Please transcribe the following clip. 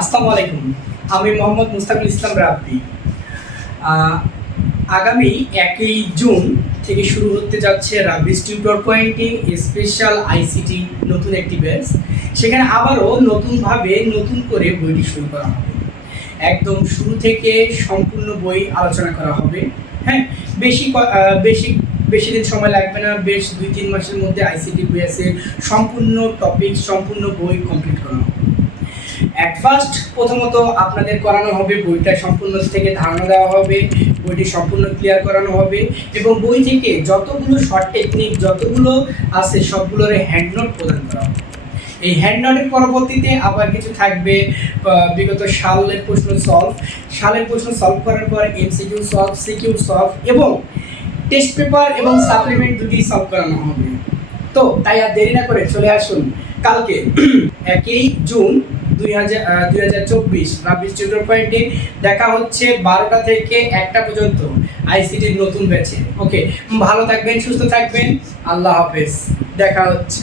আসসালামু আলাইকুম। আমি মোহাম্মদ মুস্তাকুল ইসলাম রাব্বি। আগামী 1 জুন থেকে শুরু হতে যাচ্ছে রাব্বিস টিউটর পয়েন্টে স্পেশাল আইসিটি নতুন একটি ব্যাচ। সেখানে আবারও নতুন করে বইটি শুরু করা হবে। একদম শুরু থেকে সম্পূর্ণ বই আলোচনা করা হবে। হ্যাঁ, বেশি দিন সময় লাগবে না, বেশ 2-3 মাসের মধ্যে আইসিটি বিএসের সম্পূর্ণ টপিক, সম্পূর্ণ বই কমপ্লিট করা হবে। প্রথমত আপনাদের করানো হবে বইটা সম্পূর্ণ থেকে ধারণা দেওয়া হবে, বইটি সম্পূর্ণ ক্লিয়ার করানো হবে এবং বই থেকে যতগুলো শর্ট টেকনিক যতগুলো আছে সবগুলোর হ্যান্ড নোট প্রদান করা হবে। এই হ্যান্ড নোটের পরবর্তীতে আবার কিছু থাকবে বিগত সালের প্রশ্ন সলভ করার পর এমসিকিউ সলভ, সিকিউ সলভ এবং টেস্ট পেপার এবং সাপ্লিমেন্ট দুটি সলভ করানো হবে। তো তাই আর দেরি না করে চলে আসুন কালকে 1 জুন 2024 রাব্বিস টিউটর পয়েন্টে। দেখা হচ্ছে 12টা থেকে 1টা পর্যন্ত আইসিটির নতুন ব্যাচে। ওকে, ভালো থাকবেন, সুস্থ থাকবেন, আল্লাহ হাফেজ, দেখা হচ্ছে।